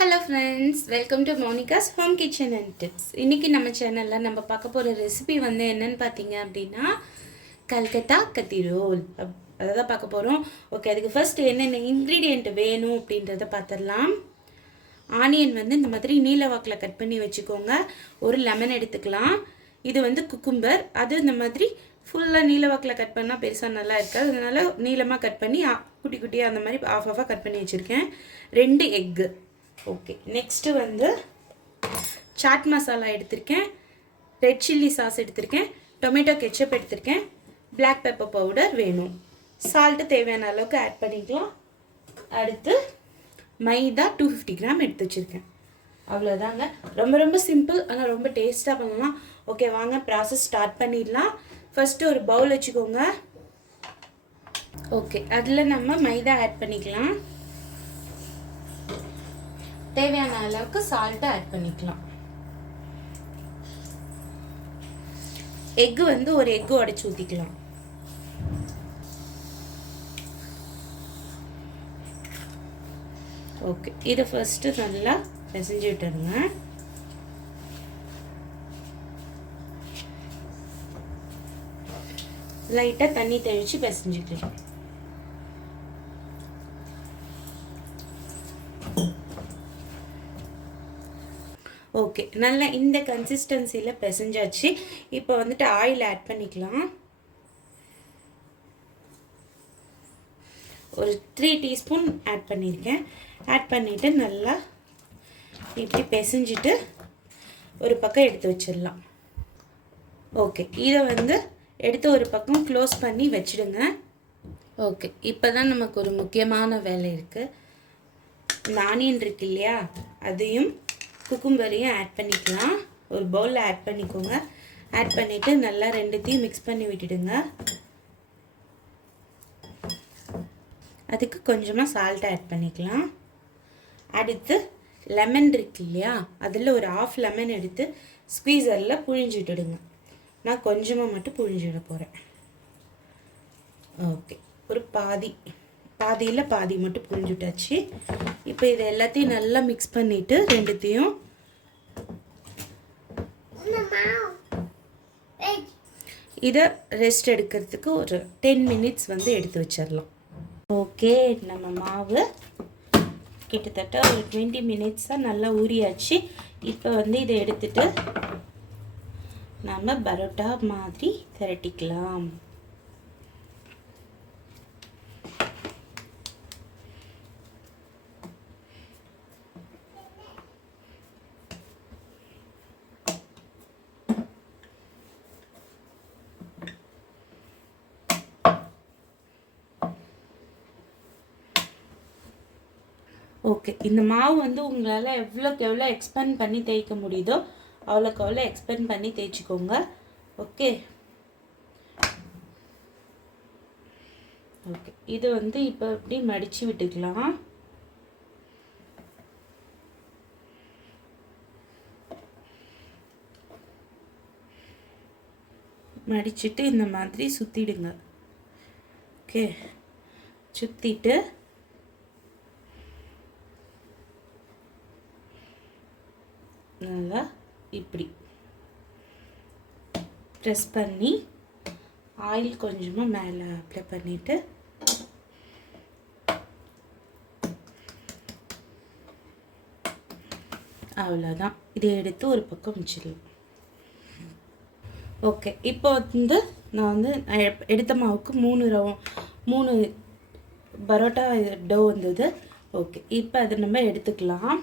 Hello friends, welcome to Monica's home kitchen and tips. இன்றைக்கி நம்ம சேனலில் நம்ம பார்க்க போகிற ரெசிபி வந்து என்னென்னு பார்த்தீங்க அப்படின்னா கல்கத்தா கத்தி ரோல் அதை தான் பார்க்க போகிறோம். ஓகே, அதுக்கு ஃபர்ஸ்ட் என்னென்ன இன்க்ரீடியண்ட் வேணும் அப்படின்றத பார்த்துடலாம். ஆனியன் வந்து இந்த மாதிரி நீல வாக்கில் கட் பண்ணி வச்சுக்கோங்க. ஒரு லெமன் எடுத்துக்கலாம். இது வந்து குக்கும்பர். அது இந்த மாதிரி ஃபுல்லாக நீல வாக்கில் கட் பண்ணால் பெருசாக நல்லா இருக்காது, அதனால் நீளமாக கட் பண்ணி குட்டி குட்டியாக அந்த மாதிரி ஆஃபாக கட் பண்ணி வச்சுருக்கேன். 2 எக்கு. ஓகே, நெக்ஸ்ட்டு வந்து சாட் மசாலா எடுத்திருக்கேன், ரெட் சில்லி சாஸ் எடுத்திருக்கேன், டொமேட்டோ கெச்சப் எடுத்திருக்கேன், பிளாக் பெப்பர் பவுடர் வேணும், சால்ட்டு தேவையான அளவுக்கு ஆட் பண்ணிக்கலாம். அடுத்து மைதா 250 கிராம் எடுத்து வச்சுருக்கேன். அவ்வளோதாங்க. ரொம்ப ரொம்ப சிம்பிள், ஆனால் ரொம்ப டேஸ்ட்டாக பண்ணலாம். ஓகே, வாங்க ப்ராசஸ் ஸ்டார்ட் பண்ணிடலாம். ஃபஸ்ட்டு ஒரு பவுல் வச்சுக்கோங்க. ஓகே, அதில் நம்ம மைதா ஆட் பண்ணிக்கலாம். தேவையான அளவுக்கு சால்ட்டை ஆட் பண்ணிக்கலாம். எக்கு வந்து ஒரு எக்கு உடைச்சு ஊற்றிக்கலாம். ஓகே, இதை ஃபஸ்ட்டு நல்லா பிசைஞ்சு விட்டுருங்க. லைட்டாக தண்ணி தெளித்து பிசைஞ்சுக்கலாம். ஓகே, நல்லா இந்த கன்சிஸ்டன்சியில் பிசைஞ்சாச்சு. இப்போ வந்துட்டு ஆயில் ஆட் பண்ணிக்கலாம். ஒரு 3 டீஸ்பூன் ஆட் பண்ணியிருக்கேன். ஆட் பண்ணிவிட்டு நல்லா இப்படி பிசைஞ்சிட்டு ஒரு பக்கம் எடுத்து வச்சிடலாம். ஓகே, இதை வந்து எடுத்து ஒரு பக்கம் க்ளோஸ் பண்ணி வச்சிடுங்க. ஓகே, இப்போ தான் நமக்கு ஒரு முக்கியமான வேலை இருக்குது. இந்த ஆனியன் இருக்கு இல்லையா, அதையும் குக்கும்பரையும் ஆட் பண்ணிக்கலாம். ஒரு பவுலில் ஆட் பண்ணிக்கோங்க. ஆட் பண்ணிவிட்டு நல்லா ரெண்டுத்தையும் மிக்ஸ் பண்ணி விட்டுடுங்க. அதுக்கு கொஞ்சமாக சால்ட் ஆட் பண்ணிக்கலாம். அடுத்து லெமன் இருக்கு இல்லையா, அதில் ஒரு 1/2 லெமன் எடுத்து ஸ்குவீசரில் புழிஞ்சு விட்டுடுங்க. நான் கொஞ்சமாக மட்டும் புழிஞ்சிட போகிறேன். ஓகே, ஒரு பாதியில் பாதி மட்டும் புழிஞ்சு விட்டாச்சு. இப்போ இது எல்லாத்தையும் நல்லா மிக்ஸ் பண்ணிவிட்டு ரெண்டுத்தையும் இதை ரெஸ்ட் எடுக்கிறதுக்கு ஒரு 10 மினிட்ஸ் வந்து எடுத்து வச்சிடலாம். ஓகே, நம்ம மாவு கிட்டத்தட்ட ஒரு 20 மினிட்ஸாக நல்லா ஊறியாச்சு. இப்போ வந்து இதை எடுத்துட்டு நம்ம பரோட்டா மாதிரி திரட்டிக்கலாம். ஓகே, இந்த மாவு வந்து உங்களால் எவ்வளோக்கு எவ்வளோ எக்ஸ்பேண்ட் பண்ணி தேய்க்க முடியுதோ அவ்வளோக்கு அவ்வளோ எக்ஸ்பேண்ட் பண்ணி தேய்ச்சிக்கோங்க. ஓகே ஓகே, இது வந்து இப்போ இப்படி மடித்து விட்டுக்கலாம். மடிச்சுட்டு இந்த மாதிரி சுற்றிடுங்க. ஓகே, சுற்றிட்டு நல்லா இப்படி ப்ரெஸ் பண்ணி ஆயில் கொஞ்சமாக மேலே அப்ளை பண்ணிவிட்டு அவ்வளோதான். இதை எடுத்து ஒரு பக்கம் வச்சிடலாம். ஓகே, இப்போ வந்து நான் வந்து எடுத்த மாவுக்கு 3 பரோட்டா டோ வந்தது. ஓகே, இப்போ அதை நம்ம எடுத்துக்கலாம்.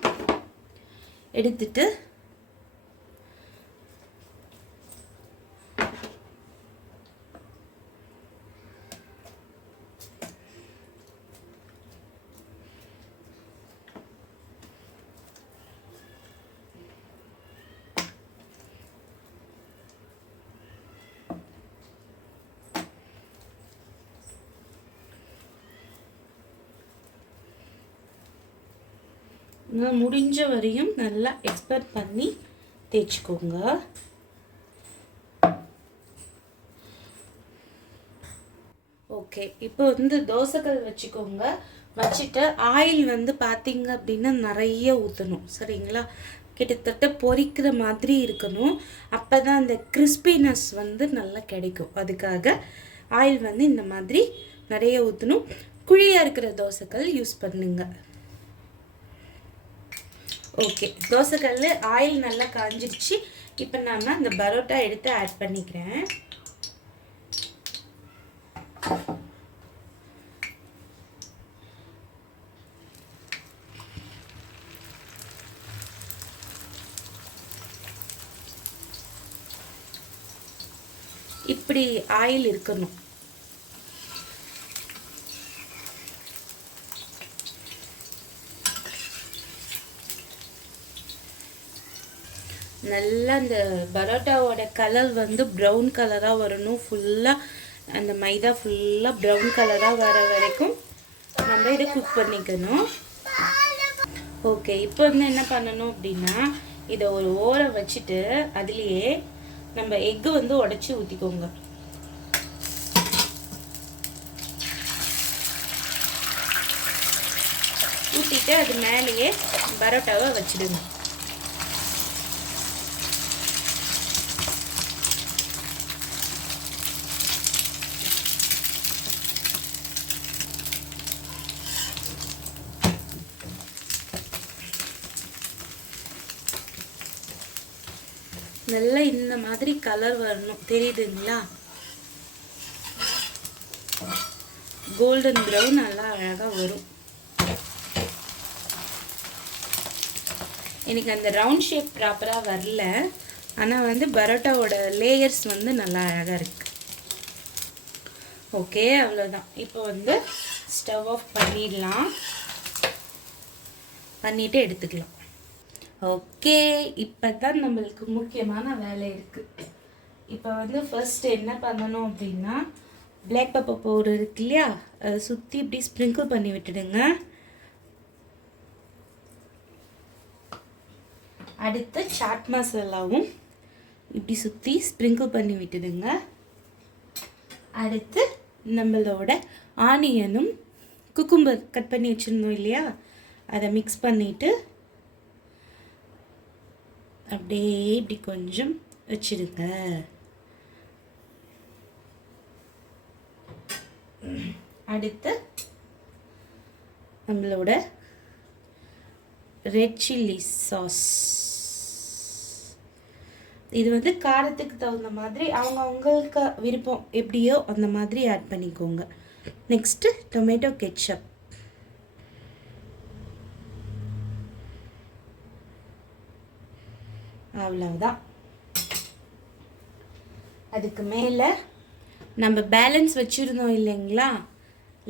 எடுத்துட்டு முடிஞ்ச வரையும் நல்லா எக்ஸ்பெக்ட் பண்ணி தேய்ச்சிக்கோங்க. ஓகே, இப்போ வந்து தோசைக்கல் வச்சுக்கோங்க. வச்சுட்டு ஆயில் வந்து பார்த்தீங்க அப்படின்னா நிறைய ஊற்றணும், சரிங்களா? கிட்டத்தட்ட பொரிக்கிற மாதிரி இருக்கணும். அப்போ தான் அந்த கிறிஸ்பினஸ் வந்து நல்லா கிடைக்கும். அதுக்காக ஆயில் வந்து இந்த மாதிரி நிறைய ஊற்றணும். குழியாக இருக்கிற தோசைக்கல் யூஸ் பண்ணுங்க. ஓகே, தோசைக்கல் ஆயில் நல்லா காஞ்சிடுச்சு. இப்போ நான் அந்த பரோட்டா எடுத்து ஆட் பண்ணிக்கிறேன். இப்படி ஆயில் இருக்கணும். நல்லா அந்த பரோட்டாவோட கலர் வந்து ப்ரௌன் கலராக வரணும். ஃபுல்லாக அந்த மைதா ஃபுல்லாக ப்ரௌன் கலராக வர வரைக்கும் நம்ம இதை குக் பண்ணிக்கணும். ஓகே, இப்போ வந்து என்ன பண்ணணும் அப்படின்னா, இதை ஒரு ஓரம் வச்சுட்டு அதுலேயே நம்ம எக்கு வந்து உடச்சி ஊற்றிக்கோங்க. ஊற்றிட்டு அது மேலேயே பரோட்டாவை வச்சிடுங்க. நல்லா இந்த மாதிரி கலர் வரணும், தெரியுதுங்களா? கோல்டன் ப்ரௌன் நல்லா அழகாக வரும். எனக்கு அந்த ரவுண்ட் ஷேப் ப்ராப்பராக வரல, ஆனால் வந்து பரோட்டாவோட லேயர்ஸ் வந்து நல்லா அழகாக இருக்கு. ஓகே, அவ்வளோதான். இப்போ வந்து ஸ்டவ் ஆஃப் பண்ணிடலாம். பண்ணிவிட்டு எடுத்துக்கலாம். ஓகே, இப்போ தான் நம்மளுக்கு முக்கியமான வேலை இருக்குது. இப்போ வந்து ஃபர்ஸ்ட் என்ன பண்ணணும் அப்படின்னா, பிளாக் பெப்பர் பவுடர் இருக்கு இல்லையா, அதை சுற்றி இப்படி ஸ்ப்ரிங்கிள் பண்ணி விட்டுடுங்க. அடுத்து சாட் மசாலாவும் இப்படி சுற்றி ஸ்ப்ரிங்கிள் பண்ணி விட்டுடுங்க. அடுத்து நம்மளோட ஆனியனும் குக்கும்பர் கட் பண்ணி வச்சுருந்தோம் இல்லையா, அதை மிக்ஸ் பண்ணிவிட்டு அப்படியே இப்படி கொஞ்சம் வச்சிடுங்க. அடுத்து நம்மளோட ரெட் சில்லி சாஸ், இது வந்து காரத்துக்கு தகுந்த மாதிரி அவங்களுக்கு விருப்பம் எப்படியோ அந்த மாதிரி ஆட் பண்ணிக்கோங்க. நெக்ஸ்ட்டு டொமேட்டோ கெட்சப், அவ்வளவுதான். அதுக்கு மேலே நம்ம பேலன்ஸ் வச்சுருந்தோம் இல்லைங்களா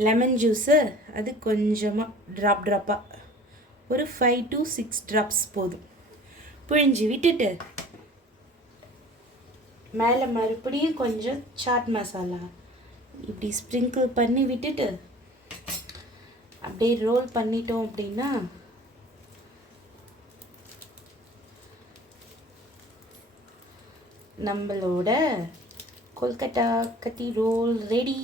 லெமன் ஜூஸு, அது கொஞ்சமாக ட்ராப்பாக ஒரு 5 to 6 ட்ராப்ஸ் போதும். புழிஞ்சு விட்டுட்டு மேலே மறுபடியும் கொஞ்சம் சாட் மசாலா இப்படி ஸ்ப்ரிங்கிள் பண்ணி விட்டுட்டு அப்படியே ரோல் பண்ணிட்டோம் அப்படின்னா நம்மளோட கொல்கட்டா கத்தி ரோல் ரெடி.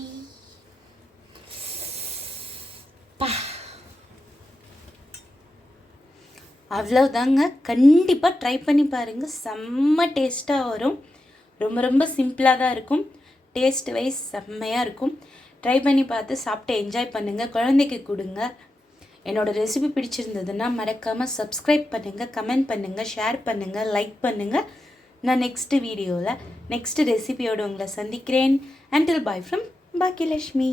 அவ்வளோதாங்க. கண்டிப்பாக ட்ரை பண்ணி பாருங்கள், செம்ம டேஸ்ட்டாக வரும். ரொம்ப ரொம்ப சிம்பிளாக தான் இருக்கும், டேஸ்ட் வைஸ் செம்மையாக இருக்கும். ட்ரை பண்ணி பார்த்து சாப்பிட்டு என்ஜாய் பண்ணுங்கள், குழந்தைக்கு கொடுங்க. என்னோடய ரெசிபி பிடிச்சிருந்ததுன்னா மறக்காமல் சப்ஸ்கிரைப் பண்ணுங்கள், கமெண்ட் பண்ணுங்கள், ஷேர் பண்ணுங்கள், லைக் பண்ணுங்கள். நான் நெக்ஸ்ட் வீடியோவில் நெக்ஸ்ட் ரெசிபியோடு உங்களை சந்திக்கிறேன். Until bye from Baakiyalakshmi.